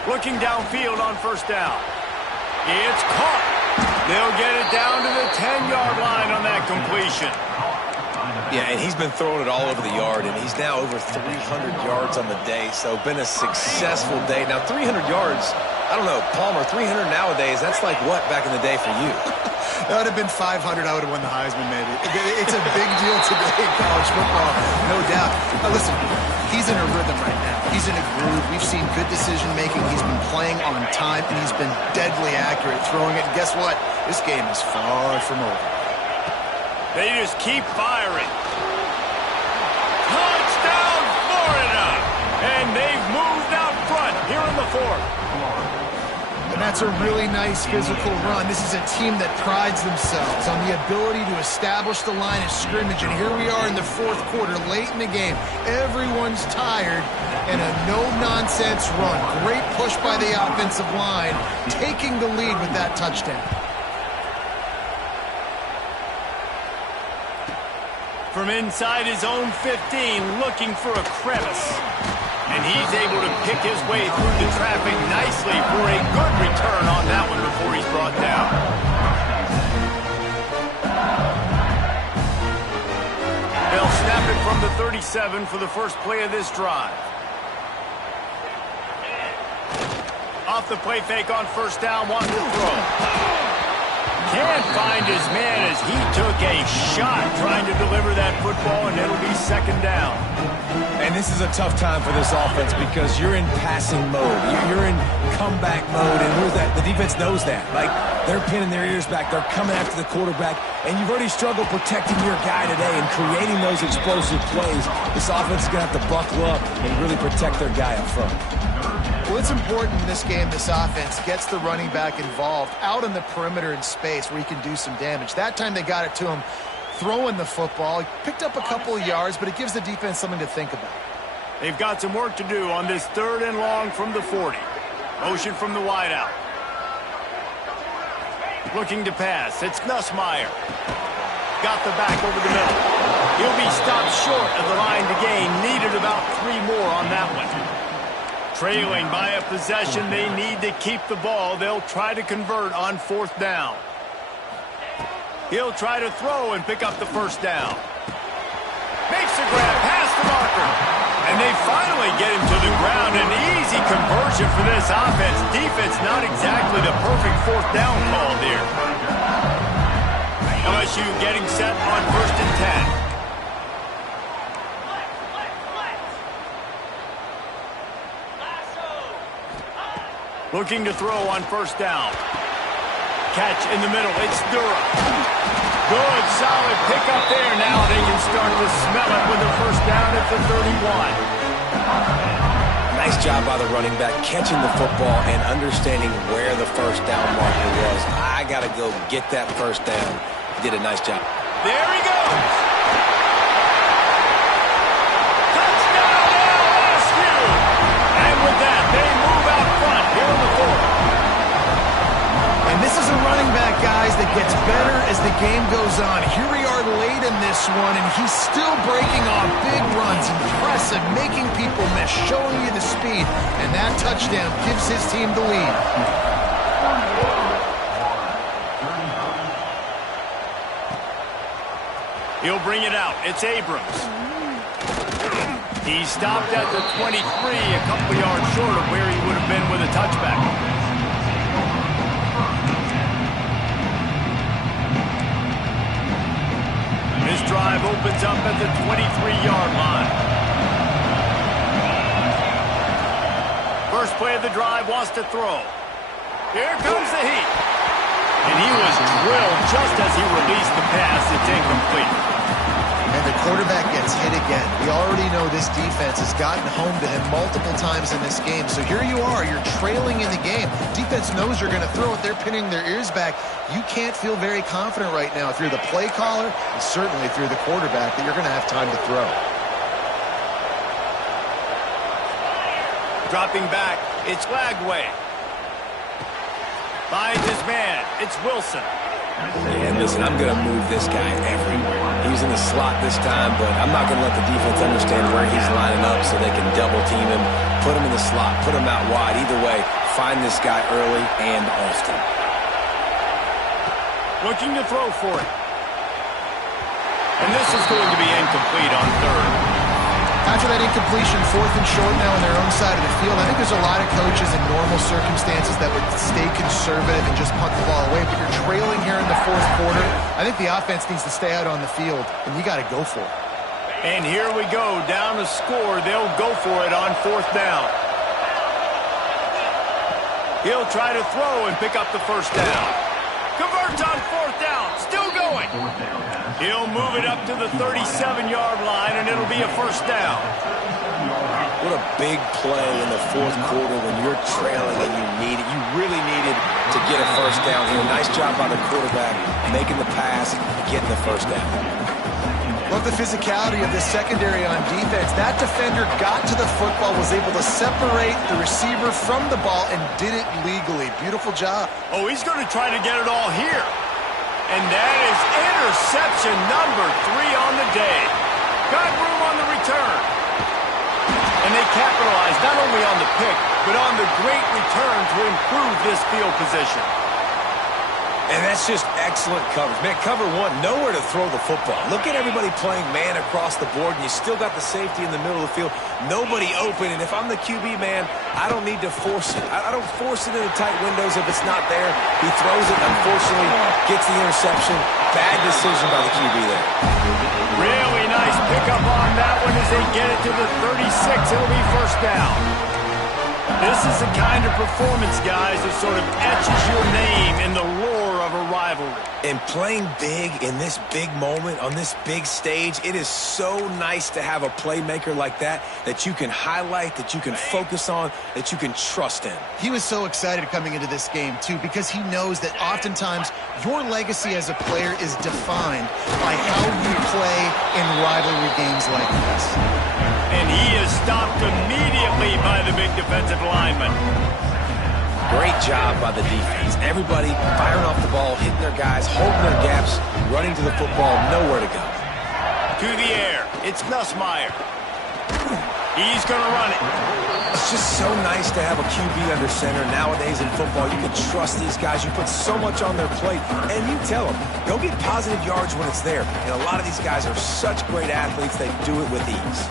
Looking downfield on first down. It's caught. They'll get it down to the 10-yard line on that completion. Yeah, and he's been throwing it all over the yard, and he's now over 300 yards on the day, so been a successful day. Now, 300 yards, I don't know, Palmer, 300 nowadays, that's like what back in the day for you? That would have been 500. I would have won the Heisman, maybe. It's a big deal today in college football, no doubt. Now, listen, he's in a rhythm right now. He's in a groove. We've seen good decision-making. He's been playing on time, and he's been deadly accurate throwing it. And guess what? This game is far from over. They just keep firing. Touchdown, Florida! And they've moved out front here in the fourth. And that's a really nice physical run. This is a team that prides themselves on the ability to establish the line of scrimmage. And here we are in the fourth quarter, late in the game. Everyone's tired, and a no-nonsense run. Great push by the offensive line, taking the lead with that touchdown. From inside his own 15, looking for a crevice. And he's able to pick his way through the traffic nicely for a good return on that one before he's brought down. They'll snap it from the 37 for the first play of this drive. Off the play fake on first down, wants to throw. Can't find his man as he took a shot trying to deliver that football, and it'll be second down. And this is a tough time for this offense because you're in passing mode. You're in comeback mode, and where's that? The defense knows that. Like, they're pinning their ears back. They're coming after the quarterback, and you've already struggled protecting your guy today and creating those explosive plays. This offense is going to have to buckle up and really protect their guy up front. Well, it's important in this game this offense gets the running back involved out on the perimeter in space where he can do some damage. That time they got it to him throwing the football. He picked up a couple of yards, but it gives the defense something to think about. They've got some work to do on this third and long from the 40. Motion from the wideout. Looking to pass. It's Nussmeier. Got the back over the middle. He'll be stopped short of the line to gain. Needed about 3 more on that one. Trailing by a possession, they need to keep the ball. They'll try to convert on fourth down. He'll try to throw and pick up the first down. Makes the grab past the marker. And they finally get him to the ground. An easy conversion for this offense. Defense not exactly the perfect fourth down call there. LSU getting set on first and 10. Looking to throw on first down. Catch in the middle. It's Durham. Good, solid pickup there. Now they can start to smell it with the first down at the 31. Nice job by the running back, catching the football and understanding where the first down marker was. I got to go get that first down. He did a nice job. There he goes. Touchdown, LSU. And with that, they move out front here in the fourth. And this is a running back, guys, that gets better as the game goes on. Here we are late in this one, and he's still breaking off big runs. Impressive, making people miss, showing you the speed. And that touchdown gives his team the lead. He'll bring it out. It's Abrams. He stopped at the 23, a couple yards short of where he would have been with a touchback. This drive opens up at the 23-yard line. First play of the drive, wants to throw. Here comes the heat. And he was drilled just as he released the pass. It's incomplete. And the quarterback gets hit again. We already know this defense has gotten home to him multiple times in this game. So here you are, you're trailing in the game. Defense knows you're going to throw it. They're pinning their ears back. You can't feel very confident right now if you're the play caller and certainly if you're the quarterback that you're going to have time to throw. Dropping back, it's Lagway. Finds his man, it's Wilson. And listen, I'm going to move this guy everywhere. He's in the slot this time, but I'm not going to let the defense understand where he's lining up so they can double team him, put him in the slot, put him out wide. Either way, find this guy early and often. Looking to throw for it. And this is going to be incomplete on third. After that incompletion, 4th and short now on their own side of the field, I think there's a lot of coaches in normal circumstances that would stay conservative and just punt the ball away, but you're trailing here in the 4th quarter. I think the offense needs to stay out on the field, and you got to go for it. And here we go, down to score. They'll go for it on 4th down. He'll try to throw and pick up the 1st down. Converts on 4th down, still going. He'll move it up to the 37-yard line, and it'll be a 1st down. What a big play in the 4th quarter when you're trailing and you really needed to get a 1st down here. Nice job by the quarterback making the pass, getting the 1st down. Love the physicality of this secondary on defense. That defender got to the football, was able to separate the receiver from the ball, and did it legally. Beautiful job. Oh, he's going to try to get it all here. And that is interception number 3 on the day. Got room on the return. And they capitalized not only on the pick, but on the great return to improve this field position. And that's just excellent coverage. Man, cover 1, nowhere to throw the football. Look at everybody playing man across the board, and you still got the safety in the middle of the field. Nobody open, and if I'm the QB, man, I don't need to force it. I don't force it into tight windows if it's not there. He throws it, unfortunately, gets the interception. Bad decision by the QB there. Really nice pickup on that one as they get it to the 36. It'll be 1st down. This is the kind of performance, guys, that sort of etches your name in the lore of a rivalry. And playing big in this big moment, on this big stage, it is so nice to have a playmaker like that you can highlight, that you can focus on, that you can trust in. He was so excited coming into this game, too, because he knows that oftentimes your legacy as a player is defined by how you play in rivalry games like this. And he is stopped immediately by the big defensive lineman. Great job by the defense. Everybody firing off the ball, hitting their guys, holding their gaps, running to the football, nowhere to go. To the air, it's Nussmeier. He's going to run it. It's just so nice to have a QB under center. Nowadays in football, you can trust these guys. You put so much on their plate, and you tell them, go get positive yards when it's there. And a lot of these guys are such great athletes, they do it with ease.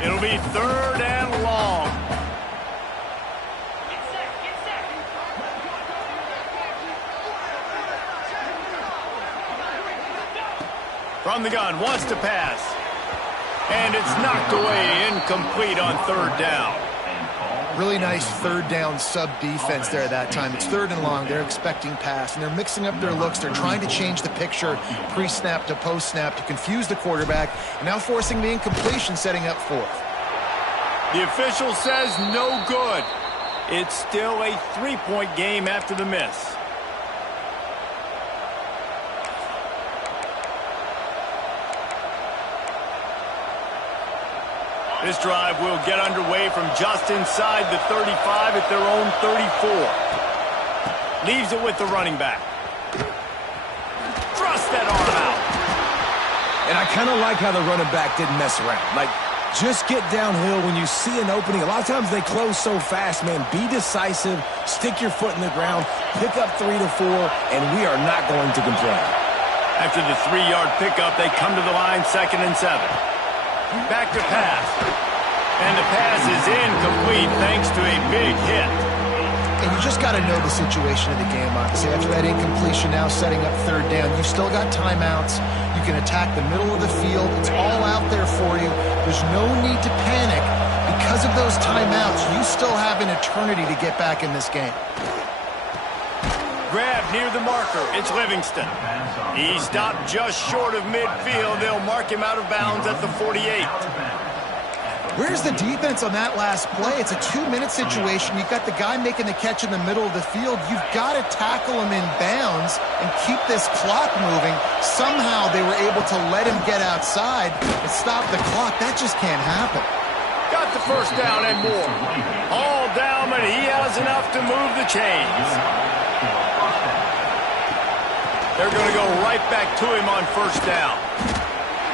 It'll be 3rd and long. From the gun, wants to pass. And it's knocked away, incomplete on 3rd down. Really nice 3rd down sub-defense there that time. It's 3rd and long. They're expecting pass, and they're mixing up their looks. They're trying to change the picture pre-snap to post-snap to confuse the quarterback, and now forcing the incompletion, setting up 4th. The official says no good. It's still a 3-point game after the miss. This drive will get underway from just inside the 35 at their own 34. Leaves it with the running back. Thrust that arm out. And I kind of like how the running back didn't mess around. Like, just get downhill when you see an opening. A lot of times they close so fast, man. Be decisive, stick your foot in the ground, pick up 3 to 4, and we are not going to complain. After the 3-yard pickup, they come to the line 2nd and 7. Back to pass. And the pass is incomplete thanks to a big hit. And you just got to know the situation of the game, obviously. After that incompletion, now setting up 3rd down. You've still got timeouts. You can attack the middle of the field. It's all out there for you. There's no need to panic. Because of those timeouts, you still have an eternity to get back in this game. Grab near the marker. It's Livingston. He stopped just short of midfield. They'll mark him out of bounds at the 48. Where's the defense on that last play? It's a 2-minute situation. You've got the guy making the catch in the middle of the field. You've got to tackle him in bounds and keep this clock moving. Somehow they were able to let him get outside and stop the clock. That just can't happen. Got the 1st down and more. All down, but he has enough to move the chains. They're going to go right back to him on 1st down.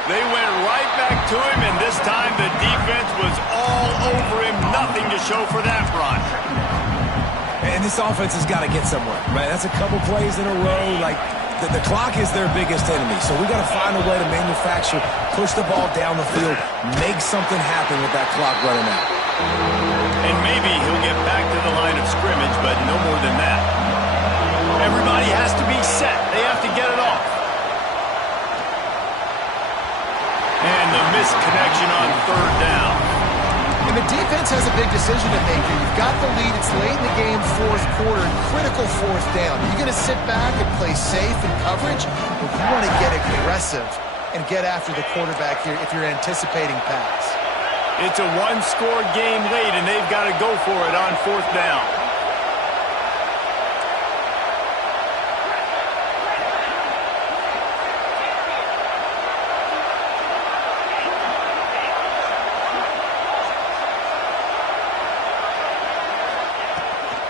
They went right back to him, and this time the defense was all over him. Nothing to show for that run. And this offense has got to get somewhere, right? That's a couple plays in a row. Like, The clock is their biggest enemy, so we got to find a way to manufacture, push the ball down the field, make something happen with that clock running out. And maybe he'll get back to the line of scrimmage, but no more than that. Everybody has to be set. They have to get it off. And the missed connection on third down. And the defense has a big decision to make here. You've got the lead. It's late in the game, fourth quarter, critical fourth down. You're going to sit back and play safe in coverage, but you want to get aggressive and get after the quarterback here if you're anticipating pass. It's a one-score game late, and they've got to go for it on fourth down.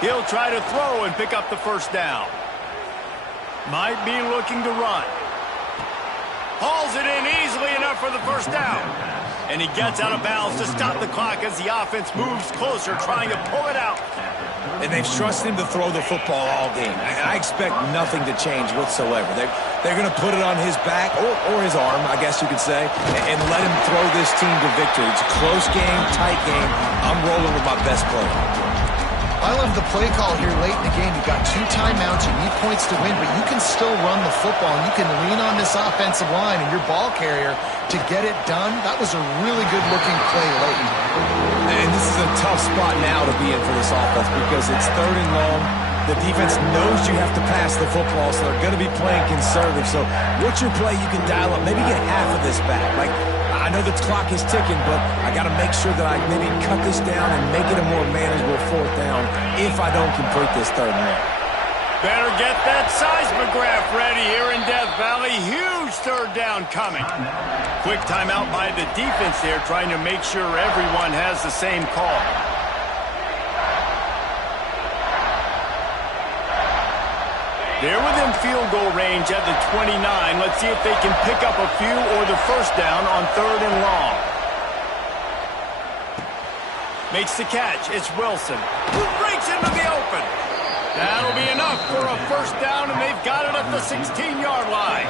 He'll try to throw and pick up the first down. Might be looking to run. Hauls it in easily enough for the first down. And he gets out of bounds to stop the clock as the offense moves closer, trying to pull it out. And they've trusted him to throw the football all game. I expect nothing to change whatsoever. They're going to put it on his back, or his arm, I guess you could say, and let him throw this team to victory. It's a close game, tight game. I'm rolling with my best player. I love the play call here late in the game. You've got 2 timeouts. You need points to win, but you can still run the football, and you can lean on this offensive line and your ball carrier to get it done. That was a really good-looking play late. And this is a tough spot now to be in for this offense because it's third and long. The defense knows you have to pass the football, so they're going to be playing conservative. So what's your play you can dial up? Maybe get half of this back. Like, I know the clock is ticking, but I got to make sure that I maybe cut this down and make it a more manageable fourth down if I don't complete this third and long. Better get that seismograph ready here in Death Valley. Huge third down coming. Quick timeout by the defense there, trying to make sure everyone has the same call. They're within field goal range at the 29. Let's see if they can pick up a few or the first down on third and long. Makes the catch. It's Wilson, who breaks into the open. That'll be enough for a first down, and they've got it at the 16-yard line.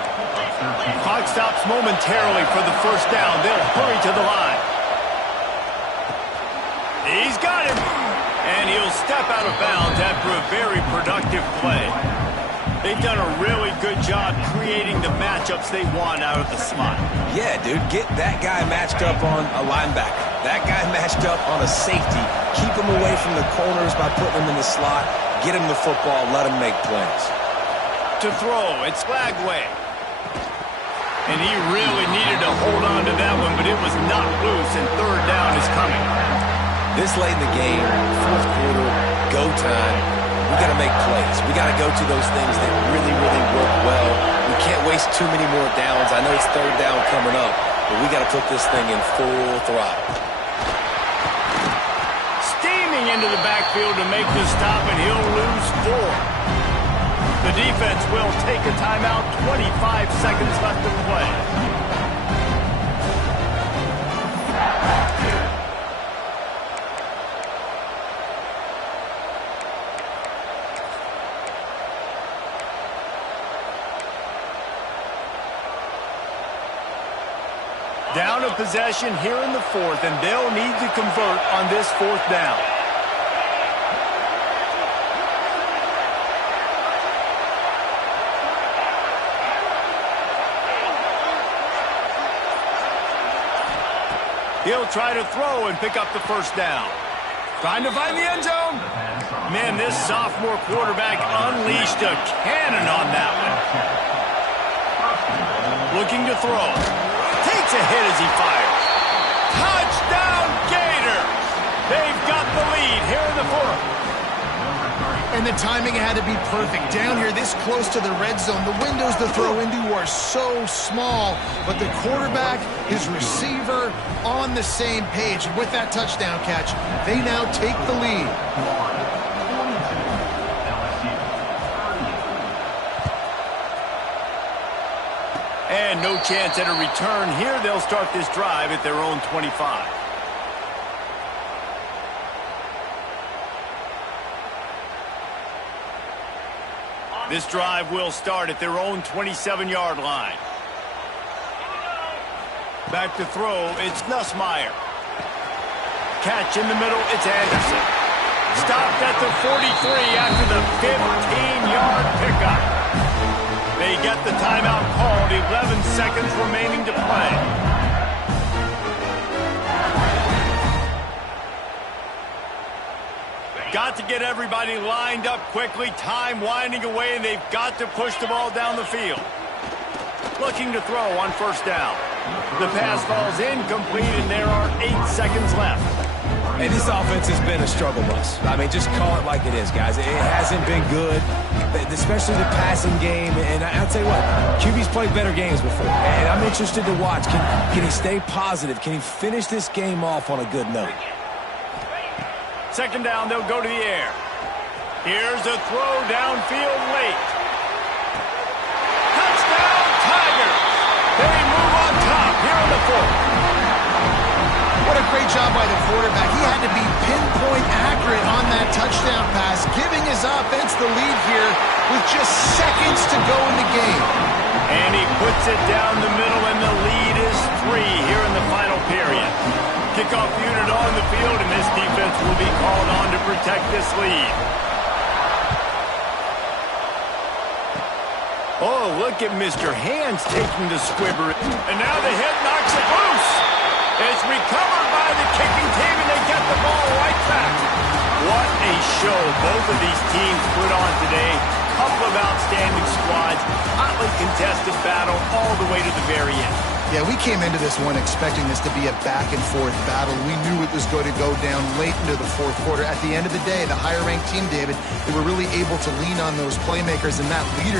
Clock stops momentarily for the first down. They'll hurry to the line. He's got him, and he'll step out of bounds after a very productive play. They've done a really good job creating the matchups they want out of the slot. Yeah, dude, get that guy matched up on a linebacker. That guy matched up on a safety. Keep him away from the corners by putting him in the slot. Get him the football, let him make plays. To throw, it's Lagway. And he really needed to hold on to that one, but it was not loose, and third down is coming. This late in the game, fourth quarter, go time. We got to make plays. We got to go to those things that really, really work well. We can't waste too many more downs. I know it's third down coming up, but we got to put this thing in full throttle. Steaming into the backfield to make the stop, and he'll lose 4. The defense will take a timeout. 25 seconds left to play. Down a possession here in the fourth, and they'll need to convert on this fourth down. He'll try to throw and pick up the first down. Trying to find the end zone. Man, this sophomore quarterback unleashed a cannon on that one. Looking to throw. Takes a hit as he fires. Touchdown, Gator! They've got the lead here in the fourth. And the timing had to be perfect. Down here, this close to the red zone, the windows to throw into are so small, but the quarterback, his receiver, on the same page. And with that touchdown catch, they now take the lead. And no chance at a return here. They'll start this drive at their own 25. This drive will start at their own 27-yard line. Back to throw, it's Nussmeier. Catch in the middle, it's Anderson. Stopped at the 43 after the 15-yard pickup. They get the timeout called, 11 seconds remaining to play. Got to get everybody lined up quickly, time winding away, and they've got to push the ball down the field. Looking to throw on first down. The pass falls incomplete, and there are 8 seconds left. Hey, this offense has been a struggle bus. I mean, just call it like it is, guys. It hasn't been good, especially the passing game. And I'll tell you what, QB's played better games before. And I'm interested to watch. Can he stay positive? Can he finish this game off on a good note? Second down, they'll go to the air. Here's a throw downfield late. Touchdown, Tigers! They move on top here in the fourth. What a great job by the quarterback. He had to be pinpoint accurate on that touchdown pass, giving his offense the lead here with just seconds to go in the game. And he puts it down the middle, and the lead is 3 here in the final period. Kickoff unit on the field, and this defense will be called on to protect this lead. Oh, look at Mr. Hands taking the squibber. And now the hit knocks it loose. It's recovered by the kicking team, and they get the ball right back. What a show both of these teams put on today. Couple of outstanding squads. Hotly contested battle all the way to the very end. Yeah, we came into this one expecting this to be a back-and-forth battle. We knew it was going to go down late into the fourth quarter. At the end of the day, the higher-ranked team, David, they were really able to lean on those playmakers and that leadership.